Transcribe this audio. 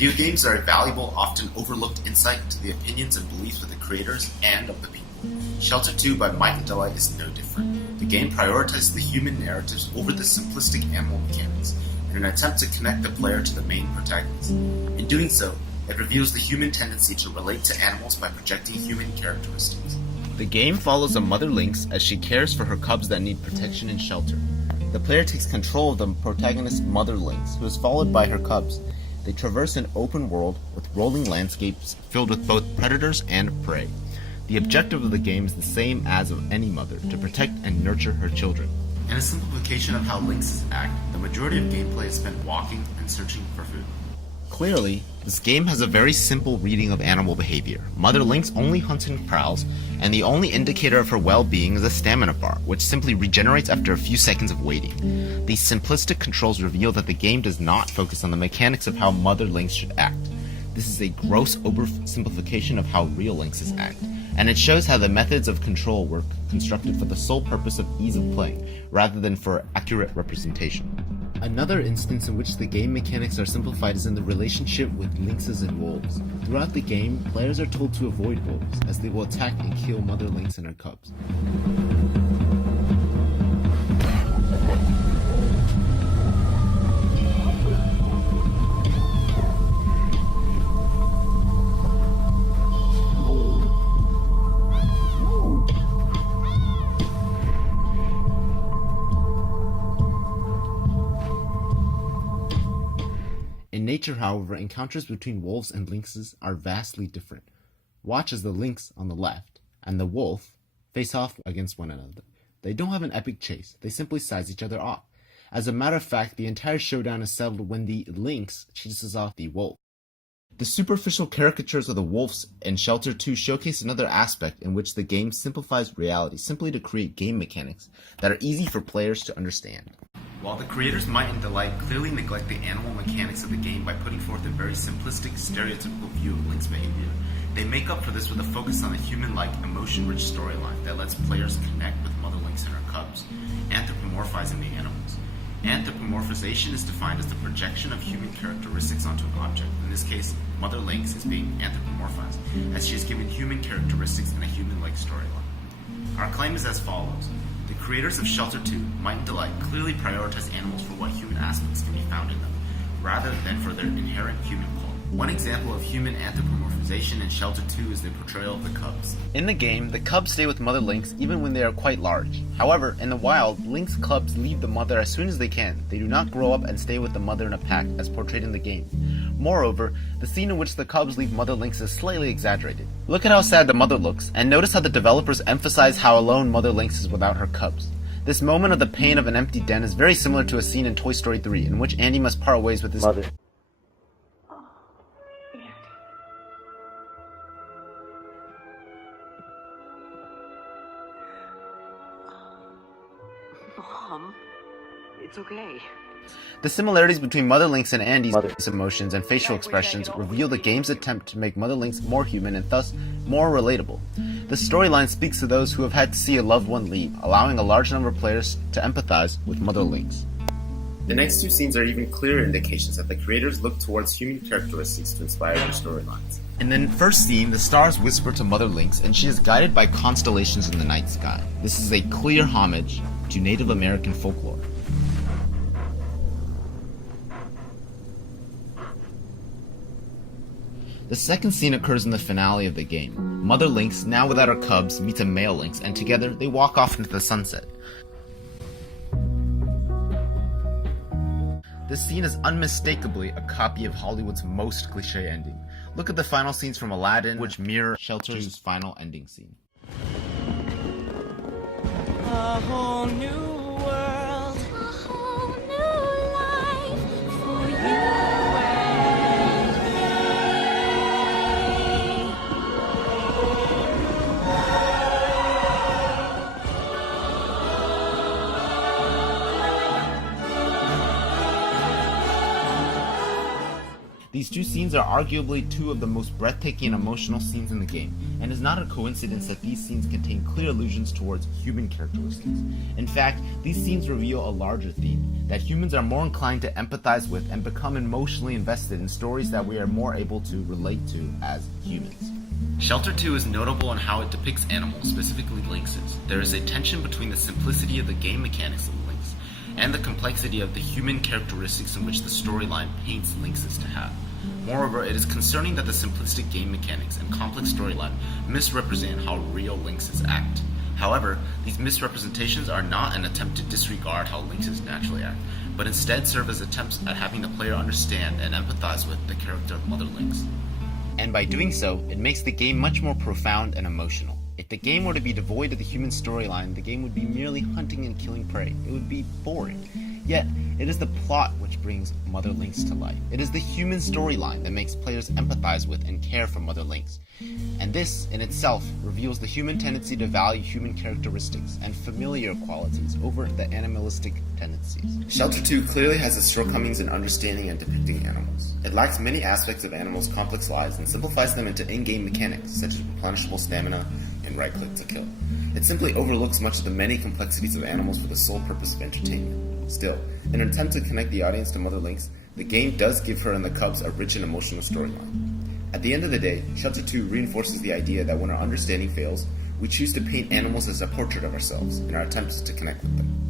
Video games are a valuable, often overlooked insight into the opinions and beliefs of the creators and of the people. Shelter 2 by Mike and Delight is no different. The game prioritizes the human narratives over the simplistic animal mechanics, in an attempt to connect the player to the main protagonist. In doing so, it reveals the human tendency to relate to animals by projecting human characteristics. The game follows a mother lynx as she cares for her cubs that need protection and shelter. The player takes control of the protagonist's mother lynx, who is followed by her cubs. They traverse an open world with rolling landscapes filled with both predators and prey. The objective of the game is the same as of any mother, to protect and nurture her children. In a simplification of how lynxes act, the majority of gameplay is spent walking and searching for food. Clearly, this game has a very simple reading of animal behavior. Mother lynx only hunts and prowls, and the only indicator of her well-being is a stamina bar, which simply regenerates after a few seconds of waiting. These simplistic controls reveal that the game does not focus on the mechanics of how mother lynx should act. This is a gross oversimplification of how real lynxes act, and it shows how the methods of control were constructed for the sole purpose of ease of playing, rather than for accurate representation. Another instance in which the game mechanics are simplified is in the relationship with lynxes and wolves. Throughout the game, players are told to avoid wolves, as they will attack and kill mother lynx and her cubs. In nature, however, encounters between wolves and lynxes are vastly different. Watch as the lynx on the left and the wolf face off against one another. They don't have an epic chase, they simply size each other off. As a matter of fact, the entire showdown is settled when the lynx chases off the wolf. The superficial caricatures of the wolves in Shelter 2 showcase another aspect in which the game simplifies reality simply to create game mechanics that are easy for players to understand. While the creators Might and Delight clearly neglect the animal mechanics of the game by putting forth a very simplistic, stereotypical view of lynx behavior, they make up for this with a focus on a human-like, emotion-rich storyline that lets players connect with mother lynx and her cubs, anthropomorphizing the animals. Anthropomorphization is defined as the projection of human characteristics onto an object. In this case, mother lynx is being anthropomorphized, as she is given human characteristics and a human-like storyline. Our claim is as follows. The creators of Shelter 2, Might and Delight, clearly prioritize animals for what human aspects can be found in them, rather than for their inherent human quality. One example of human anthropomorphization in Shelter 2 is the portrayal of the cubs. In the game, the cubs stay with mother lynx even when they are quite large. However, in the wild, lynx cubs leave the mother as soon as they can. They do not grow up and stay with the mother in a pack as portrayed in the game. Moreover, the scene in which the cubs leave mother lynx is slightly exaggerated. Look at how sad the mother looks, and notice how the developers emphasize how alone mother lynx is without her cubs. This moment of the pain of an empty den is very similar to a scene in Toy Story 3 in which Andy must part ways with his mother. Mom, it's okay. The similarities between Mother Lynx and Andy's emotions and facial expressions reveal the game's attempt to make Mother Lynx more human and thus more relatable. The storyline speaks to those who have had to see a loved one leave, allowing a large number of players to empathize with Mother Lynx. The next two scenes are even clearer indications that the creators look towards human characteristics to inspire their storylines. In the first scene, the stars whisper to Mother Lynx, and she is guided by constellations in the night sky. This is a clear homage to Native American folklore. The second scene occurs in the finale of the game. Mother Lynx, now without her cubs, meets a male lynx, and together they walk off into the sunset. This scene is unmistakably a copy of Hollywood's most cliché ending. Look at the final scenes from Aladdin, which mirror Shelter 2's final ending scene. A whole new world, a whole new life for you. These two scenes are arguably two of the most breathtaking and emotional scenes in the game, and it's not a coincidence that these scenes contain clear allusions towards human characteristics. In fact, these scenes reveal a larger theme, that humans are more inclined to empathize with and become emotionally invested in stories that we are more able to relate to as humans. Shelter 2 is notable in how it depicts animals, specifically lynxes. There is a tension between the simplicity of the game mechanics of the lynx and the complexity of the human characteristics in which the storyline paints lynxes to have. Moreover, it is concerning that the simplistic game mechanics and complex storyline misrepresent how real lynxes act. However, these misrepresentations are not an attempt to disregard how lynxes naturally act, but instead serve as attempts at having the player understand and empathize with the character of Mother Lynx. And by doing so, it makes the game much more profound and emotional. If the game were to be devoid of the human storyline, the game would be merely hunting and killing prey. It would be boring. Yet, it is the plot which brings Mother Lynx to life. It is the human storyline that makes players empathize with and care for Mother Lynx. And this, in itself, reveals the human tendency to value human characteristics and familiar qualities over the animalistic tendencies. Shelter 2 clearly has its shortcomings in understanding and depicting animals. It lacks many aspects of animals' complex lives and simplifies them into in-game mechanics, such as replenishable stamina and right-click to kill. It simply overlooks much of the many complexities of animals for the sole purpose of entertainment. Still, in an attempt to connect the audience to Mother Lynx, the game does give her and the cubs a rich and emotional storyline. At the end of the day, Shelter 2 reinforces the idea that when our understanding fails, we choose to paint animals as a portrait of ourselves in our attempts to connect with them.